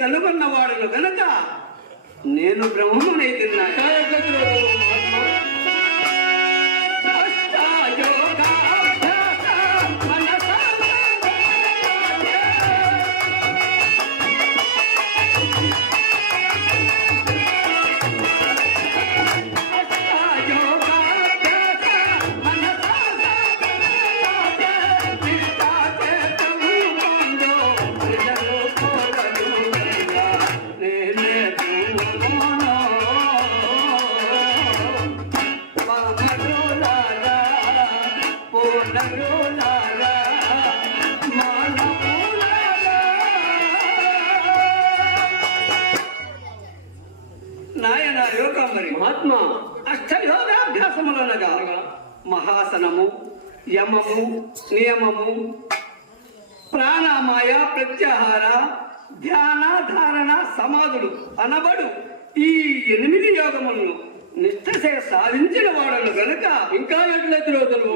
కనుగొన్నవాడును గనక నేను బ్రహ్మమునై నాయన యోగమరి మహాత్మా అష్టయోగాభ్యాసములనగా మహాసనము యమము నియమము ప్రాణామాయ ప్రత్యాహార ధ్యాన ధారణ సమాధులు అనబడు ఈ ఎనిమిది యోగములను నిష్ఠ సాధించిన వాడను గనుక ఇంకా ఎట్లయితే రోజులు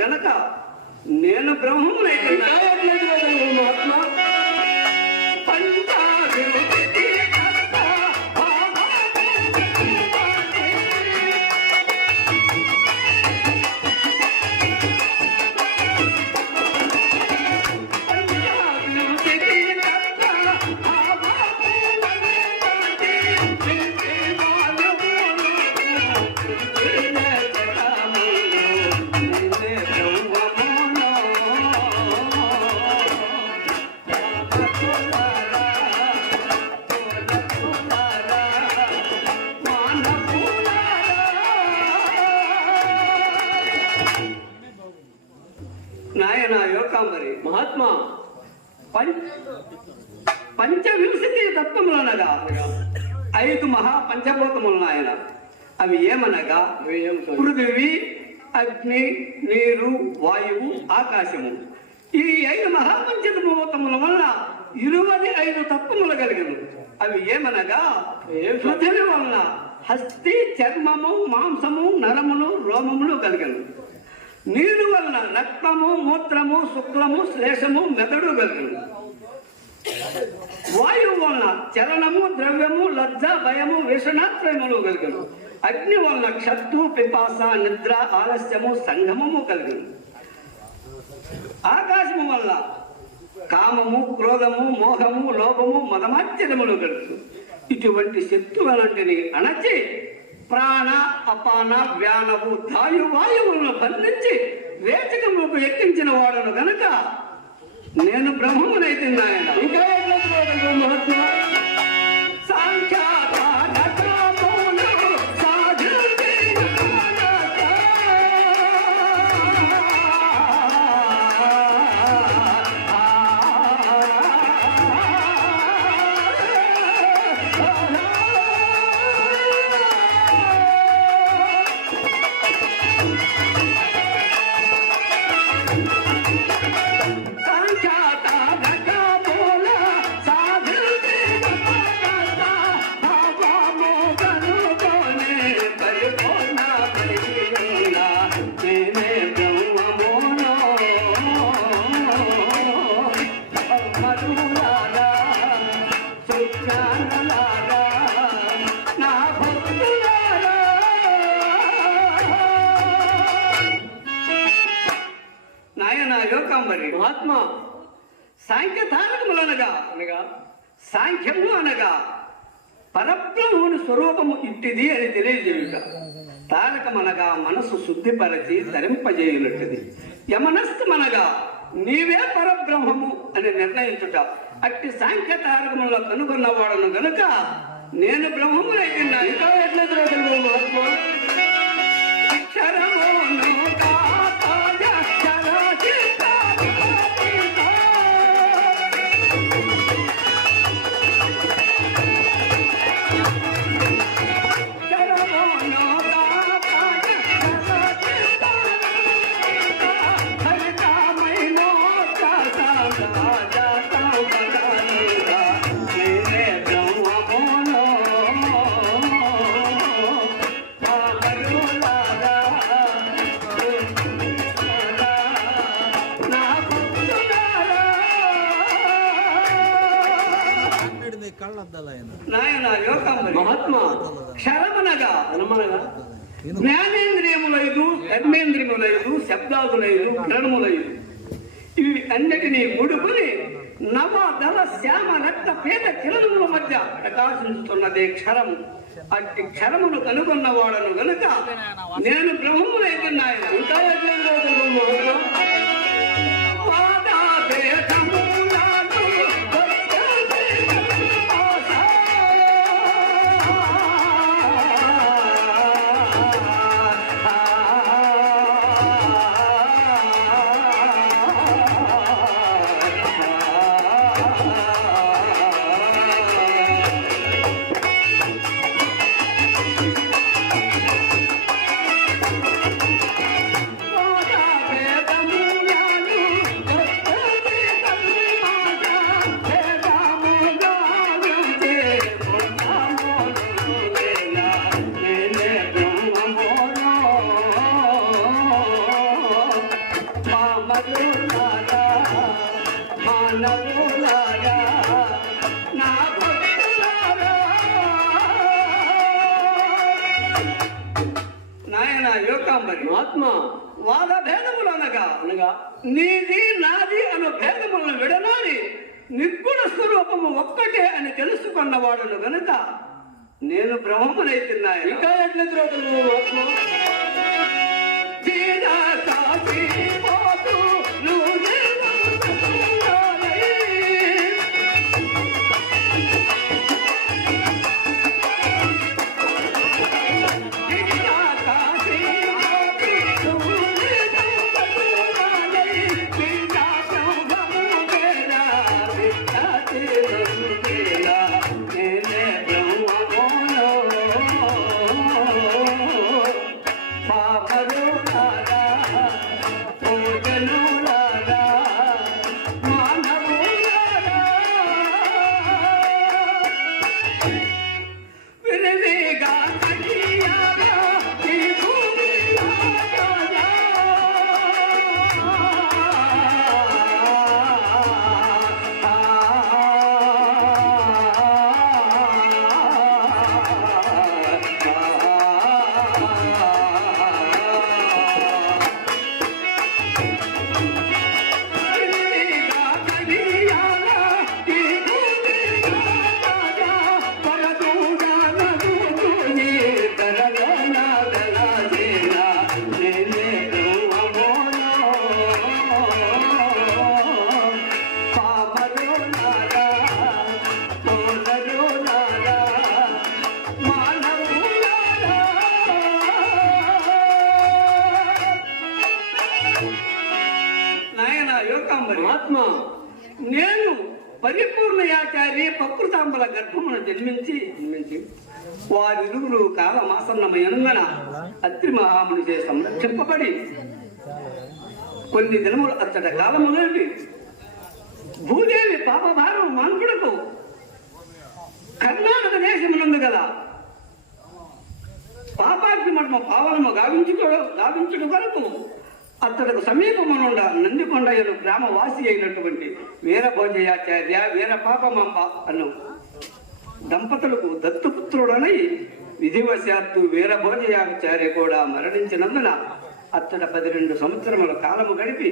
గనక యోకాంబరి మహాత్మా పంచ పంచవింశతి తత్వములనగా ఐదు మహా పంచభూతములు నాయన. అవి ఏమనగా? పృథివీ అగ్ని నీరు వాయువు ఆకాశము. ఈ ఐదు మహాపంచభూతముల వల్ల ఇరువది ఐదు తత్వములు కలిగను అవి ఏమనగా? పృథివీ వలన హస్తి చర్మము మాంసము నరములు రోమములు కలిగను నీరు వలన రక్తము మూత్రము శుక్లము శ్లేషము మెదడు కలిగను వాయువు వలన చలనము ద్రవ్యము లజ్జ భయము విషణాత్రయములు కలిగిన అగ్ని వలన క్షత్తు పిపాస నిద్ర ఆలస్యము సంగమము కలిగింది ఆకాశము వల్ల కామము క్రోధము మోహము లోభము మదమాత్యములు కలుసు ఇటువంటి శక్తులన్నింటినీ అణచి ప్రాణ అపాన వ్యానవు దాయు వాయువులను బంధించి వేచకములకు ఎక్కించిన వాడను గనుక నేను బ్రహ్మమునైతే నాయన ఇంకా మహత్వం తారకమనగా మనసు శుద్ధిపరచి ధరింపజేయునట్టుది. యమనస్థమనగా నీవే పరబ్రహ్మము అని నిర్ణయించుట. అట్టి సాంఖ్య తారకములో కనుగొన్నవాడను గనుక నేను బ్రహ్మమునైతున్నా ఇంకా ఎట్లా మహాత్మా జ్ఞానేంద్రియములైదు కర్మేంద్రియములైదు శబ్దాదులైదు కిరణములైదు. ఇవి అన్నిటినీ ముడుకుని నవ దళ శ్యామ రక్త పేద కిరణముల మధ్య ప్రకాశించుతున్నదే క్షరము అట్టి క్షరమును కనుగొన్నవాడను గనుక నేను బ్రహ్మములైతున్నాయన ఇంకా ఇంకా ఎట్లా సంరక్షింపబడి కొన్ని దినములు అచ్చట కాలం నుండి భూదేవి పాపభారం మాన్పుడకు కర్ణాటక దేశమునందు గల పాపాగ్ని మఠము పావనము గావించుకో గావించుడు కొరకు అతడుకు సమీపమునుండ నందికొండయ్యలు గ్రామవాసి అయినటువంటి వీరభోజయాచార్య వీర పాపమాంబ అను దంపతులకు దత్తుపుత్రుడనై విధివశాత్తు వీరభోజయాచార్య కూడా మరణించినందున అత్తడ పది రెండు సంవత్సరముల కాలము గడిపి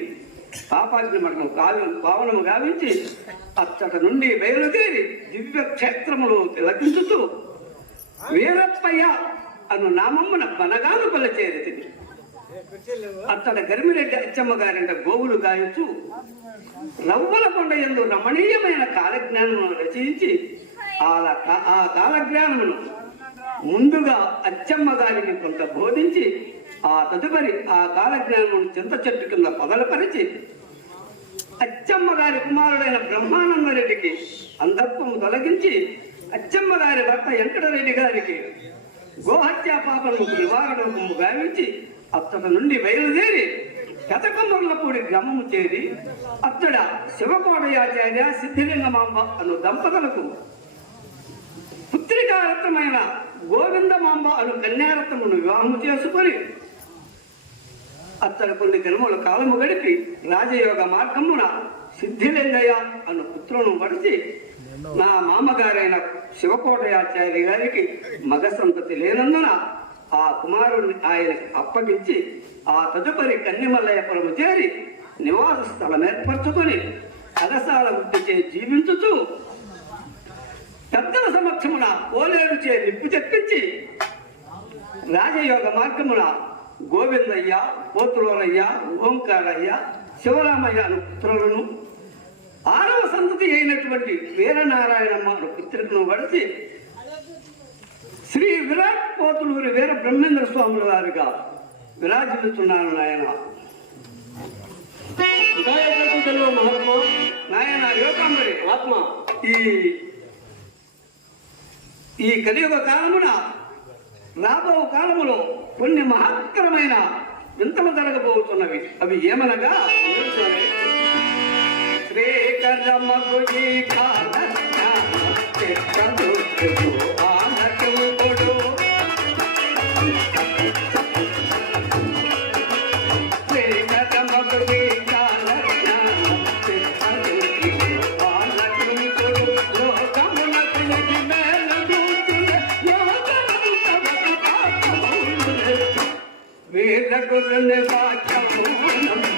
పాపాగ్ని మఠము కావి పావనము గావించి అచ్చట నుండి బయలుదేరి దివ్య క్షేత్రములు తిలకించుతూ వీరప్పయ్య అను నామమ్మున బనగాను పలచేరితిని అత్తడ గరిమిరెడ్డి అచ్చమ్మ గారింట గోవులు గాయచు రవ్వల కొండ ఎందు రమణీయమైన కాలజ్ఞానమును రచించి ఆ ఆ కాలజ్ఞానమును ముందుగా అచ్చమ్మ గారిని కొంత బోధించి ఆ తదుపరి ఆ కాలజ్ఞానమును చింత చెట్టు కింద పగలపరిచి అచ్చమ్మ గారి కుమారుడైన బ్రహ్మానంద రెడ్డికి అందత్వము తొలగించి అచ్చమ్మ గారి భర్త వెంకటరెడ్డి గారికి గోహత్యా పాపము నివారణము గావించి అత్తట నుండి బయలుదేరి శతకొమ్మర్లపూడి గ్రామము చేరి అత్తడ శివకోటయాచార్య సిద్ధిలింగమాంబ అను దంపతులకు పుత్రికారత్నమైన గోవిందమాంబ అను కన్యారత్నమును వివాహము చేసుకొని అత్తడు కొన్ని జన్మల కాలము గడిపి రాజయోగ మార్గమున సిద్ధిలింగయ్య అను పుత్రులను పడిచి నా మామగారైన శివకోటయాచార్య గారికి మగ సంతతి లేనందున ఆ కుమారుడిని ఆయనకి అప్పగించి ఆ తదుపరి కన్నిమల్లయ్యపురము చేరి నివాస స్థలం ఏర్పరచుకొని అగసాల వృత్తిచే జీవించుతూ పెద్దల సమక్షమున కోలేరు చే నిప్పు చెప్పించి రాజయోగ మార్గమున గోవిందయ్య పోతులోరయ్య ఓంకారయ్య శివరామయ్య అను పుత్రులను ఆరవ సంతతి అయినటువంటి వీరనారాయణమ్మ అను పుత్రికను వడిచి శ్రీ విరాట్ పోతులూరి వీర బ్రహ్మేంద్ర స్వాముల వారిగా విరాజిల్లుతున్నాను నాయన. మహాత్మా. నాయన యోగాంబరి ఆత్మ. ఈ ఈ కలియుగ కాలమున రాబో కాలములో కొన్ని మహత్తరమైన వింతలు జరగబోతున్నవి. అవి ఏమనగా? శ్రీకరమగుజీ కాల వీర గురుని వాక్యము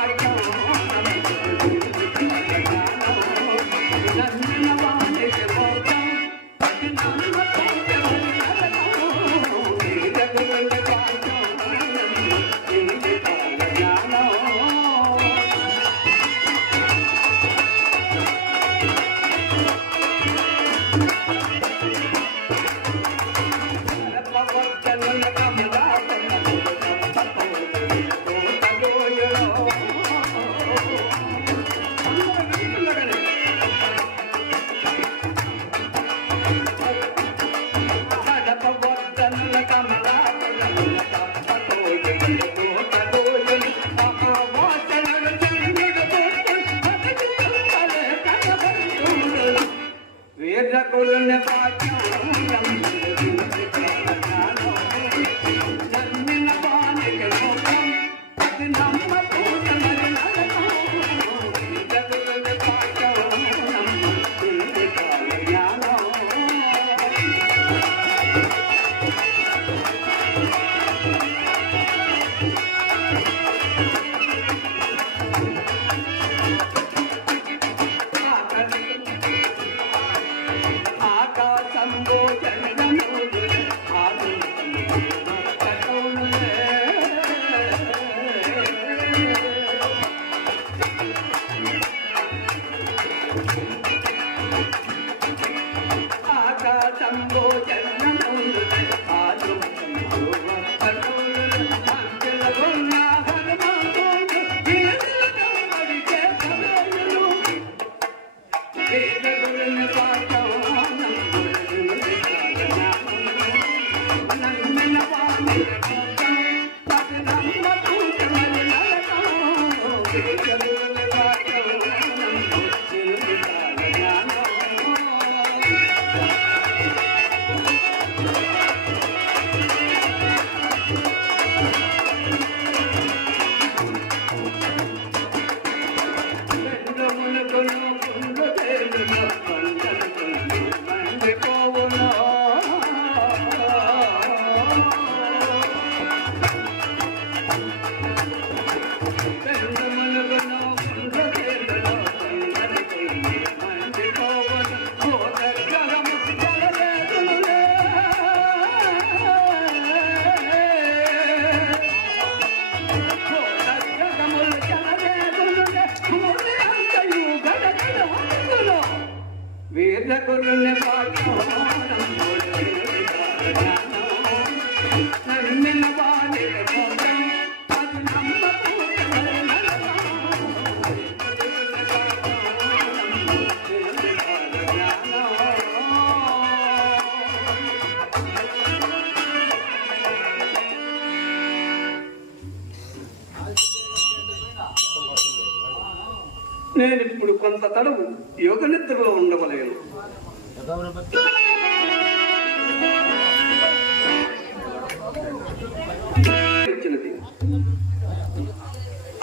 ఇప్పుడు కొంత తడం యోగ నిద్రలో ఉండవలేను.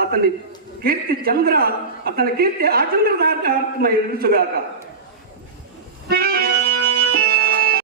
అతని కీర్తి చంద్ర అతని కీర్తి ఆ చంద్ర దాకా అర్థమై రుచుగాక